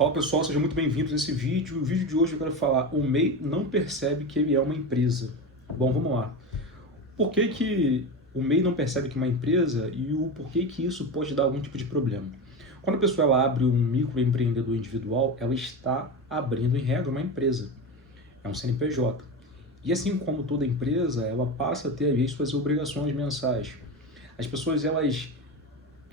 Fala pessoal, sejam muito bem-vindos a esse vídeo. O vídeo de hoje eu quero falar: o MEI não percebe que ele é uma empresa. Bom, vamos lá. Por que que o MEI não percebe que é uma empresa e o porquê que isso pode dar algum tipo de problema? Quando a pessoa ela abre um microempreendedor individual, ela está abrindo em regra uma empresa. É um CNPJ. E assim como toda empresa, ela passa a ter ali suas obrigações mensais. As pessoas elas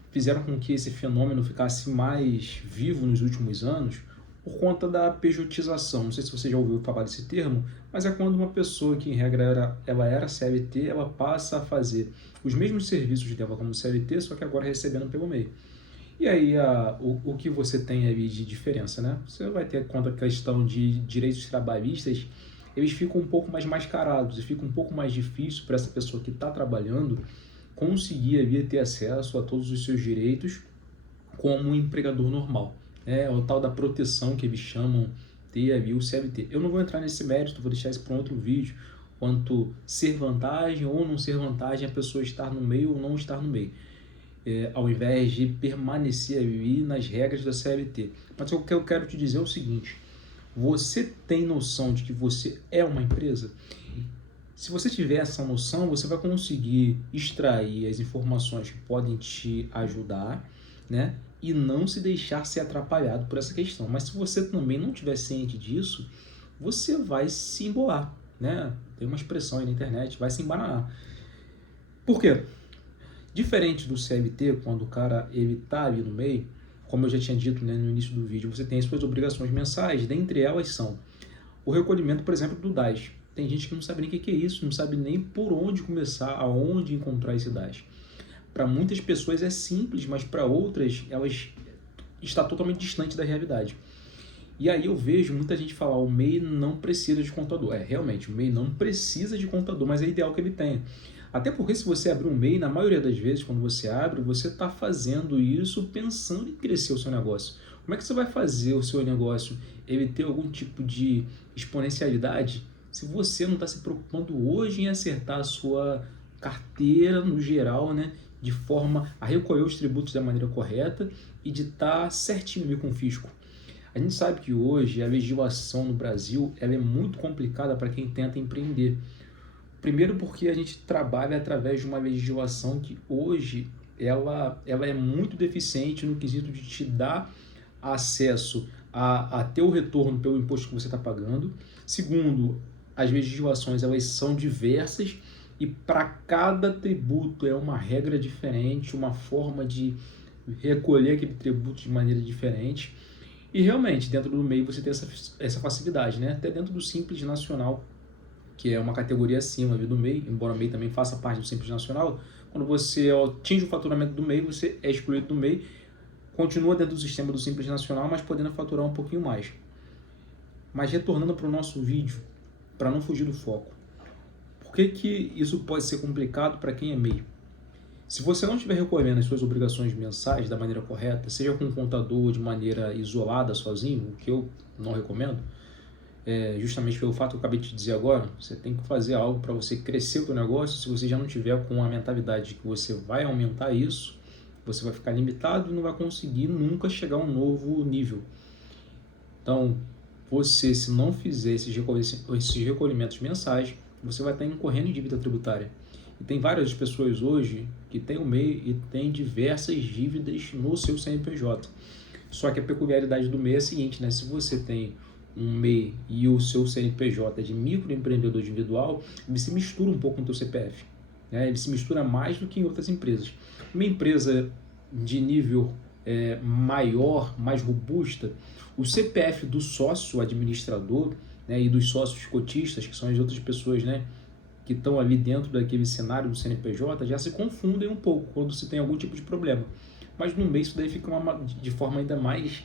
fizeram com que esse fenômeno ficasse mais vivo nos últimos anos por conta da pejotização. Não sei se você já ouviu falar desse termo, mas é quando uma pessoa que, em regra, ela era CLT, ela passa a fazer os mesmos serviços dela como CLT, só que agora recebendo pelo MEI. E aí, o que você tem ali de diferença, né? Você vai ter quanto a questão de direitos trabalhistas, eles ficam um pouco mais mascarados, e fica um pouco mais difícil para essa pessoa que está trabalhando conseguir ali ter acesso a todos os seus direitos como um empregador normal. É o tal da proteção que eles chamam ter ali o CLT. Eu não vou entrar nesse mérito, vou deixar isso para um outro vídeo, quanto ser vantagem ou não ser vantagem a pessoa estar no meio ou não estar no meio, ao invés de permanecer ali nas regras da CLT. Mas o que eu quero te dizer é o seguinte: você tem noção de que você é uma empresa? Se você tiver essa noção, você vai conseguir extrair as informações que podem te ajudar, né? E não se deixar ser atrapalhado por essa questão. Mas se você também não tiver ciente disso, você vai se embolar, né? Tem uma expressão aí na internet, vai se embananar. Por quê? Diferente do CLT, quando o cara ele tá ali no meio, como eu já tinha dito, né, no início do vídeo, você tem as suas obrigações mensais, dentre elas são o recolhimento, por exemplo, do DAS. Tem gente que não sabe nem o que é isso, não sabe nem por onde começar, aonde encontrar esse DAS. Para muitas pessoas é simples, mas para outras elas está totalmente distante da realidade. E aí eu vejo muita gente falar: o MEI não precisa de contador. Realmente, o MEI não precisa de contador, mas é ideal que ele tenha. Até porque se você abrir um MEI, na maioria das vezes, quando você abre, você está fazendo isso pensando em crescer o seu negócio. Como é que você vai fazer o seu negócio ele ter algum tipo de exponencialidade se você não está se preocupando hoje em acertar a sua carteira no geral, né, de forma a recolher os tributos da maneira correta e de estar certinho ali com o fisco? A gente sabe que hoje a legislação no Brasil ela é muito complicada para quem tenta empreender. Primeiro porque a gente trabalha através de uma legislação que hoje ela é muito deficiente no quesito de te dar acesso a ter o retorno pelo imposto que você está pagando. Segundo, as legislações elas são diversas e para cada tributo é uma regra diferente, uma forma de recolher aquele tributo de maneira diferente. E realmente, dentro do MEI você tem essa facilidade, né? Até dentro do Simples Nacional, que é uma categoria acima do MEI, embora o MEI também faça parte do Simples Nacional, quando você atinge o faturamento do MEI, você é excluído do MEI, continua dentro do sistema do Simples Nacional, mas podendo faturar um pouquinho mais. Mas retornando para o nosso vídeo, para não fugir do foco, por que que isso pode ser complicado para quem é MEI? Se você não estiver recolhendo as suas obrigações mensais da maneira correta, seja com um contador de maneira isolada, sozinho, o que eu não recomendo, justamente pelo fato que eu acabei de te dizer agora, você tem que fazer algo para você crescer o seu negócio. Se você já não tiver com a mentalidade de que você vai aumentar isso, você vai ficar limitado e não vai conseguir nunca chegar a um novo nível. Então, você, se não fizer esses recolhimentos mensais, você vai estar incorrendo em dívida tributária. E tem várias pessoas hoje que têm o MEI e têm diversas dívidas no seu CNPJ. Só que a peculiaridade do MEI é a seguinte, né? Se você tem um MEI e o seu CNPJ é de microempreendedor individual, ele se mistura um pouco com o teu CPF. Né? Ele se mistura mais do que em outras empresas. Uma empresa de nível maior, mais robusta, o CPF do sócio administrador, né, e dos sócios cotistas, que são as outras pessoas, né, que estão ali dentro daquele cenário do CNPJ, já se confundem um pouco quando se tem algum tipo de problema. Mas no MEI isso daí fica de forma ainda mais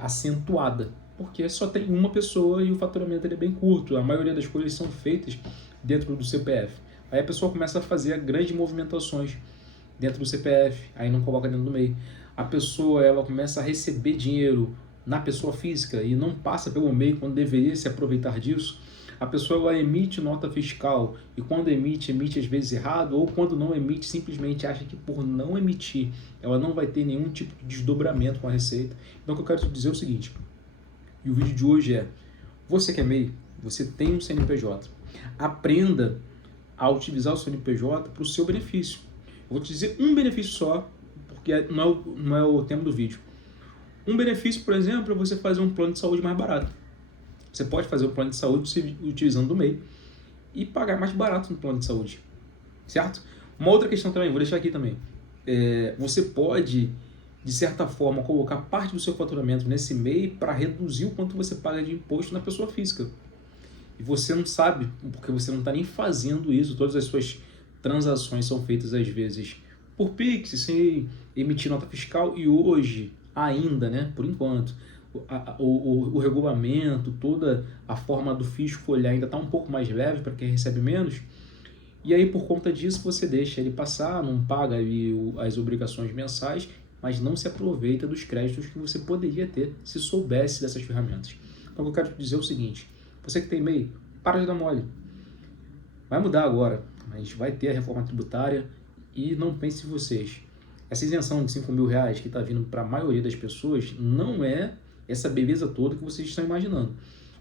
acentuada, porque só tem uma pessoa e o faturamento é bem curto. A maioria das coisas são feitas dentro do CPF. Aí a pessoa começa a fazer grandes movimentações dentro do CPF, aí não coloca dentro do MEI. A pessoa ela começa a receber dinheiro na pessoa física e não passa pelo MEI quando deveria se aproveitar disso. A pessoa ela emite nota fiscal e quando emite às vezes errado, ou quando não emite, simplesmente acha que por não emitir ela não vai ter nenhum tipo de desdobramento com a receita. Então o que eu quero te dizer é o seguinte: E o vídeo de hoje é: você que é MEI, você tem um CNPJ. Aprenda a utilizar o CNPJ para o seu benefício. Eu vou te dizer um benefício só, porque não é o tema do vídeo. Um benefício, por exemplo, é você fazer um plano de saúde mais barato. Você pode fazer o plano de saúde utilizando do MEI e pagar mais barato no plano de saúde, certo? Uma outra questão também, vou deixar aqui também. Você pode, de certa forma, colocar parte do seu faturamento nesse MEI para reduzir o quanto você paga de imposto na pessoa física. E você não sabe, porque você não está nem fazendo isso. Todas as suas transações são feitas, às vezes, por Pix, sem emitir nota fiscal. E hoje, ainda, né, por enquanto, o regulamento, toda a forma do fisco olhar ainda está um pouco mais leve para quem recebe menos. E aí, por conta disso, você deixa ele passar, não paga ali as obrigações mensais, mas não se aproveita dos créditos que você poderia ter se soubesse dessas ferramentas. Então, o que eu quero te dizer é o seguinte: você que tem MEI, para de dar mole. Vai mudar agora, mas vai ter a reforma tributária e não pense em vocês. Essa isenção de R$ 5.000 que está vindo para a maioria das pessoas não é essa beleza toda que vocês estão imaginando.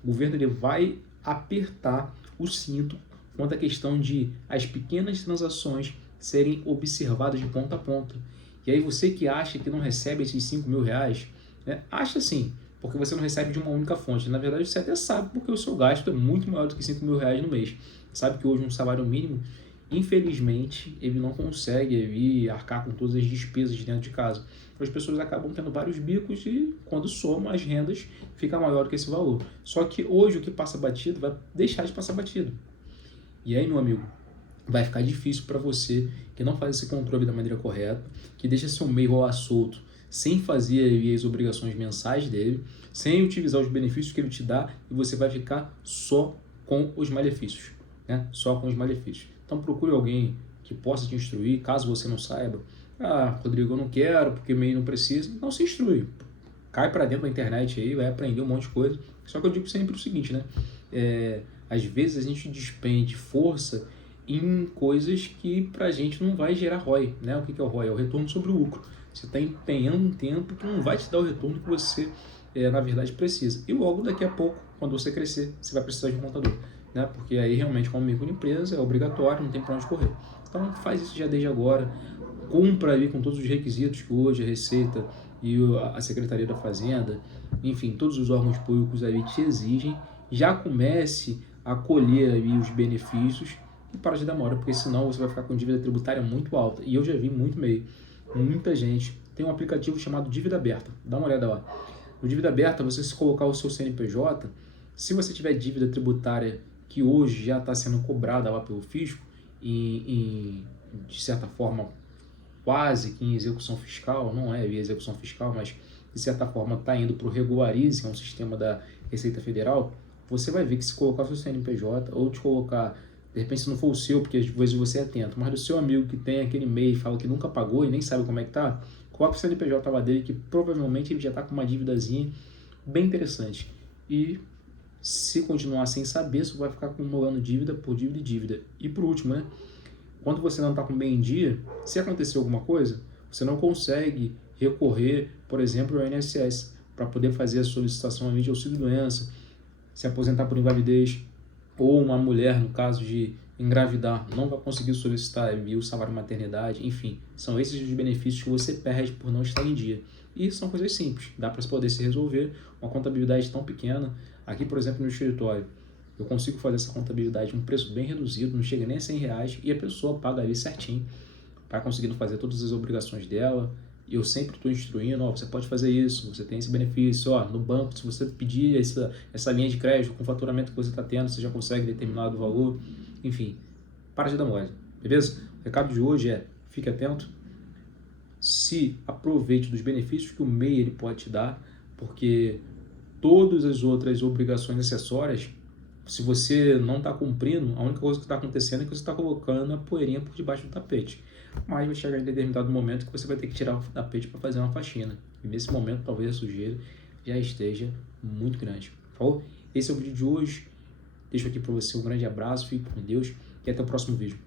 O governo ele vai apertar o cinto quanto à questão de as pequenas transações serem observadas de ponta a ponta. E aí você que acha que não recebe esses R$ 5.000, né, acha sim, porque você não recebe de uma única fonte. Na verdade, você até sabe porque o seu gasto é muito maior do que R$ 5.000 no mês. Sabe que hoje um salário mínimo, infelizmente, ele não consegue arcar com todas as despesas dentro de casa. As pessoas acabam tendo vários bicos e, quando somam as rendas, fica maior do que esse valor. Só que hoje o que passa batido vai deixar de passar batido. E aí, meu amigo, vai ficar difícil para você que não faz esse controle da maneira correta, que deixa seu MEI rolar solto, sem fazer as obrigações mensais dele, sem utilizar os benefícios que ele te dá, e você vai ficar só com os malefícios, né? Só com os malefícios. Então procure alguém que possa te instruir, caso você não saiba. Ah, Rodrigo, eu não quero, porque MEI não precisa. Não se instrui. Cai para dentro da internet aí, vai aprender um monte de coisa. Só que eu digo sempre o seguinte, né? Às vezes a gente despende força em coisas que pra gente não vai gerar ROI, né? O que é o ROI? É o retorno sobre o lucro. Você está empenhando um tempo que não vai te dar o retorno que você, na verdade, precisa. E logo daqui a pouco, quando você crescer, você vai precisar de um contador, né? Porque aí realmente, como microempresa, é obrigatório, não tem para onde correr. Então faz isso já desde agora, cumpra ali com todos os requisitos que hoje a Receita e a Secretaria da Fazenda, enfim, todos os órgãos públicos ali te exigem. Já comece a colher ali os benefícios e para de demora, porque senão você vai ficar com dívida tributária muito alta. E eu já vi muito MEI, muita gente tem um aplicativo chamado Dívida Aberta. Dá uma olhada lá. No Dívida Aberta, você se colocar o seu CNPJ, se você tiver dívida tributária que hoje já está sendo cobrada lá pelo fisco, de certa forma, quase que em execução fiscal, não é execução fiscal, mas de certa forma está indo para o Regularize, que é um sistema da Receita Federal, você vai ver que se colocar o seu CNPJ, ou te colocar, de repente se não for o seu, porque às vezes você é atento, mas do seu amigo que tem aquele MEI e fala que nunca pagou e nem sabe como é que tá, coloca o CNPJ lá dele, que provavelmente ele já está com uma dívidazinha bem interessante. E se continuar sem saber, você vai ficar acumulando dívida por dívida e dívida. E por último, né? Quando você não está com bem em dia, se acontecer alguma coisa, você não consegue recorrer, por exemplo, ao INSS para poder fazer a solicitação de auxílio-doença, se aposentar por invalidez, ou uma mulher, no caso de engravidar, não vai conseguir solicitar o salário maternidade, enfim, são esses os benefícios que você perde por não estar em dia. E são coisas simples, dá para poder se resolver, uma contabilidade tão pequena. Aqui, por exemplo, no escritório, eu consigo fazer essa contabilidade a um preço bem reduzido, não chega nem a R$ 100, e a pessoa paga ali certinho, para conseguindo fazer todas as obrigações dela. E eu sempre estou instruindo, ó, você pode fazer isso, você tem esse benefício, ó, no banco, se você pedir essa linha de crédito com o faturamento que você está tendo, você já consegue determinado valor. Enfim, para de dar mole, beleza? O recado de hoje é, fique atento, se aproveite dos benefícios que o MEI ele pode te dar, porque todas as outras obrigações acessórias, se você não está cumprindo, a única coisa que está acontecendo é que você está colocando a poeirinha por debaixo do tapete. Mas vai chegar em determinado momento que você vai ter que tirar o tapete para fazer uma faxina. E nesse momento, talvez a sujeira já esteja muito grande. Falou? Esse é o vídeo de hoje. Deixo aqui para você um grande abraço, fique com Deus e até o próximo vídeo.